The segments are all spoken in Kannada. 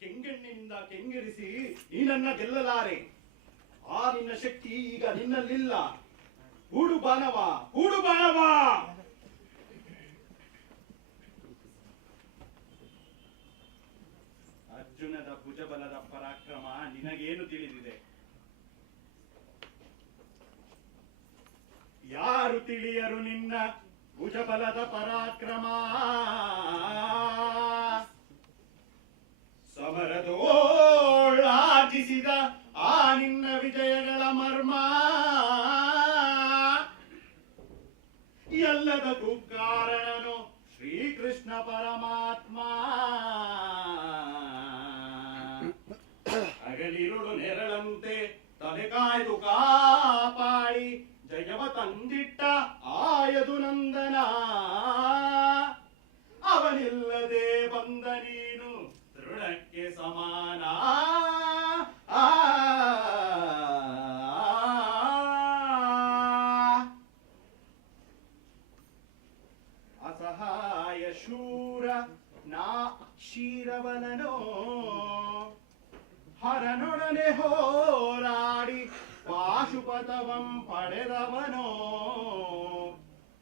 ಕೆಂಗೆಣ್ಣಿನಿಂದ ಕೆಂಗೆರಿಸಿ ನೀನನ್ನ ಗೆಲ್ಲಲಾರೆ. ಆ ನಿನ್ನ ಶಕ್ತಿ ಈಗ ನಿನ್ನಲ್ಲಿಲ್ಲ. ಹೂಡು ಬಾಣವ, ಹೂಡು ಬಾಣವ. ಅರ್ಜುನದ ಭುಜಬಲದ ಪರಾಕ್ರಮ ನಿನಗೇನು ತಿಳಿದಿದೆ? ಯಾರು ತಿಳಿಯರು ನಿನ್ನ ಭುಜಬಲದ ಪರಾಕ್ರಮ? ಸಮರದೋಳಾಟಿಸಿದ ಆ ನಿನ್ನ ವಿಜಯಗಳ ಮರ್ಮ ಎಲ್ಲದಕ್ಕೂ ಕಾರಣನು ಶ್ರೀಕೃಷ್ಣ ಪರಮಾತ್ಮ. ಹಗಲಿರುಳು ನೆರಳಂತೆ ತಲೆ ಕಾಯ್ದು ಕಾಪಾಡಿ ಜಯವ ತಂದಿಟ್ಟ ಆಯದು ನಂದನ. ಅವನಿಲ್ಲದೆ ಬಂದ ನೀನು ತೃಣಕ್ಕೆ ಸಮಾನ. ಅಸಹಾಯ ಶೂರ ನಾ ಕ್ಷೀರವನನೋ ಹರನೊಡನೆ ಹೋರಾಡಿ ಪಾಶುಪತವಂ ಪಡೆದವನೋ.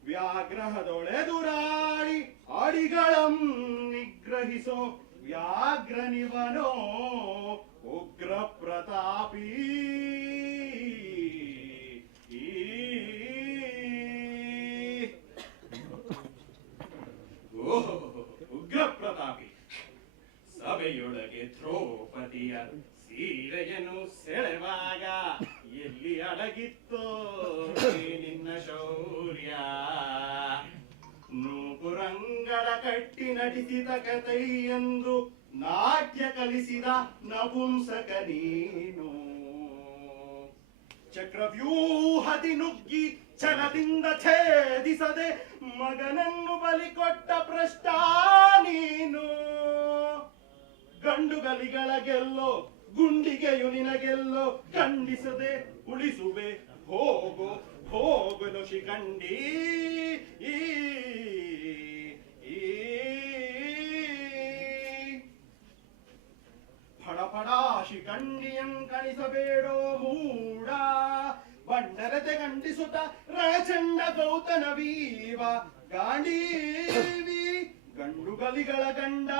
ವ್ಯಾಗ್ರಹದೊಳೆದುರಾಡಿ ಅಡಿಗಳಂ ನಿಗ್ರಹಿಸೋ ವ್ಯಾಘ್ರನಿವನೋ. ಉಗ್ರ ಪ್ರತಾಪಿ ಉಗ್ರ ಪ್ರತಾಪಿ. ಸಭೆಯೊಳಗೆ ದ್ರೌಪದಿಯ ಸೀರೆಯನ್ನು ಸೆಳೆವಾಗ ಎಲ್ಲಿ ಅಡಗಿತ್ತೋ ನಿನ್ನ ಶೌರ್ಯ? ನೂಪುರಂಗಳ ಕಟ್ಟಿ ನಟಿಸಿದ ಕಥೆಯೆಂದು ನಾಟ್ಯ ಕಲಿಸಿದ ನಪುಂಸಕ ನೀನು. ಚಕ್ರವ್ಯೂಹದಿ ನುಗ್ಗಿ ಛಲದಿಂದ ಛೇದಿಸದೆ ಮಗನನ್ನು ಬಲಿಕೊಟ್ಟ ಭ್ರಷ್ಟ ನೀನು. ಗಂಡುಗಲಿಗಳ ಗೆಲ್ಲೋ ಗುಂಡಿಗೆಯು ನಿನಗೆಲ್ಲೋ ಖಂಡಿಸದೆ ಉಳಿಸುವೆ ಹೋಗು ಹೋಗಲು ಶಿಖಂಡಿ. ಫಡಫಡ ಶಿಖಂಡಿಯಂ ಕಣಿಸಬೇಡೋ ಮೂಡ. ಬಂಡರತೆ ಗಂಡಿಸುತ್ತ ರಚಂಡ ಗೌತನ ವೀವ ಗಾಂಡೀವಿ. ಗಂಡುಗಲಿಗಳ ಗಂಡ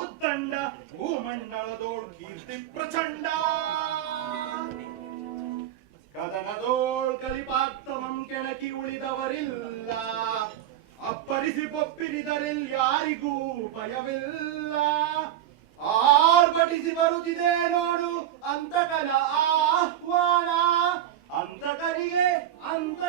ಉದ್ದಂಡ ಭೂಮಂಡಲದೋಳ್ ಕೀರ್ತಿ ಪ್ರಚಂಡ. ಕದನದೋಳ್ ಕಲಿಪಾಕ್ತಮಂ ಕೆಣಕಿ ಉಳಿದವರಿಲ್ಲ. ಅಪ್ಪರಿಸಿ ಪೊಪ್ಪಿರಿದರಿಲ್ ಯಾರಿಗೂ ಭಯವಿಲ್ಲ. ಆರ್ಭಟಿಸಿ ಬರುತ್ತಿದೆ ನೋಡು ಅಂತಕನ ಆಹ್ವಾನ. ಅಂತಕರಿಗೆ ಅಂತ